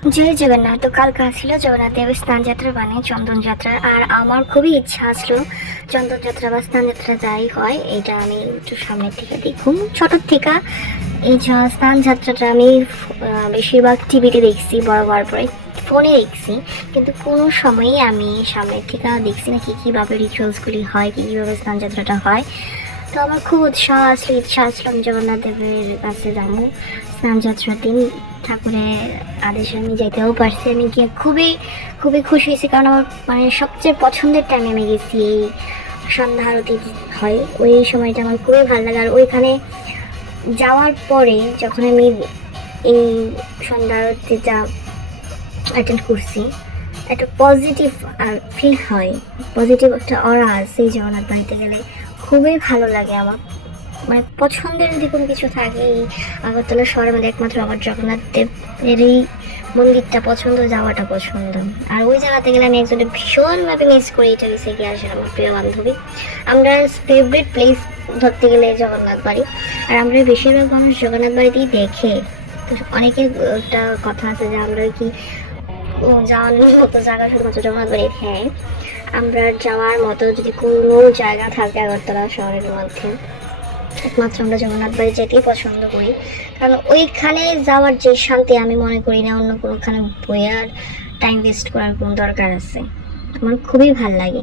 জয় জগন্নাথ। তো কালকে ছিল জগন্নাথ দেবের স্নান যাত্রা মানে চন্দন যাত্রা, আর আমার খুবই ইচ্ছা আসলো চন্দন যাত্রা বা স্নান যাত্রা যাই হয় এটা আমি একটু সামনের থেকে দেখুন। ছোটোর থেকে এই স্নান যাত্রাটা আমি বেশিরভাগ টিভিতে দেখছি, বড় হওয়ার পরে ফোনে দেখছি, কিন্তু কোনো সময়ই আমি সামনের থেকে দেখছি না কীভাবে রিচুয়ালসগুলি হয়, কীভাবে স্নান যাত্রাটা হয়। তো আমার খুব উৎসাহ আসলো, ইচ্ছা আসলো আমি জগন্নাথ দেবের কাছে যাবো স্নান যাত্রার দিন। ঠাকুরের আদেশে আমি যেতেও পারছি, আমি গিয়ে খুবই খুবই খুশি হয়েছি, কারণ আমার মানে সবচেয়ে পছন্দের টাইমে আমি গেছি। এই সন্ধ্যা আরতি হয় ওই সময়টা আমার খুবই ভালো লাগে। আর ওইখানে যাওয়ার পরে যখন আমি এই সন্ধ্যা আরতিটা অ্যাটেন্ড করছি, একটা পজিটিভ ফিল হয়, পজিটিভ একটা অরা আছে এই জগন্নাথ বাড়িতে গেলে, খুবই ভালো লাগে আমার। মানে পছন্দের যদি কোনো কিছু থাকে এই আগরতলা শহরের মধ্যে একমাত্র আমার জগন্নাথ দেবের এই মন্দিরটা পছন্দ, যাওয়াটা পছন্দ। আর ওই জায়গাতে গেলে আমি একজনের ভীষণভাবে মিস করি, এটা হচ্ছে গিয়ে আসে আমার প্রিয় বান্ধবী। আমরা ফেভারিট প্লেস ধরতে গেলে জগন্নাথ বাড়ি, আর আমরা বেশিরভাগ মানুষ জগন্নাথ বাড়িতেই দেখে। তো অনেকের একটা কথা আছে যে আমরা কি যাওয়ার মতো জায়গা শুধুমাত্র জগন্নাথ বাড়ি। হ্যাঁ, আমরা যাওয়ার মতো যদি কোনো জায়গা থাকে আগরতলা শহরের মধ্যে, একমাত্র আমরা জগন্নাথ বাড়ি যেতেই পছন্দ করি, কারণ ওইখানে যাওয়ার যে শান্তি আমি মনে করি না অন্য কোনোখানে বইয়ার টাইম ওয়েস্ট করার কোনো দরকার আছে। আমার খুবই ভাল লাগে।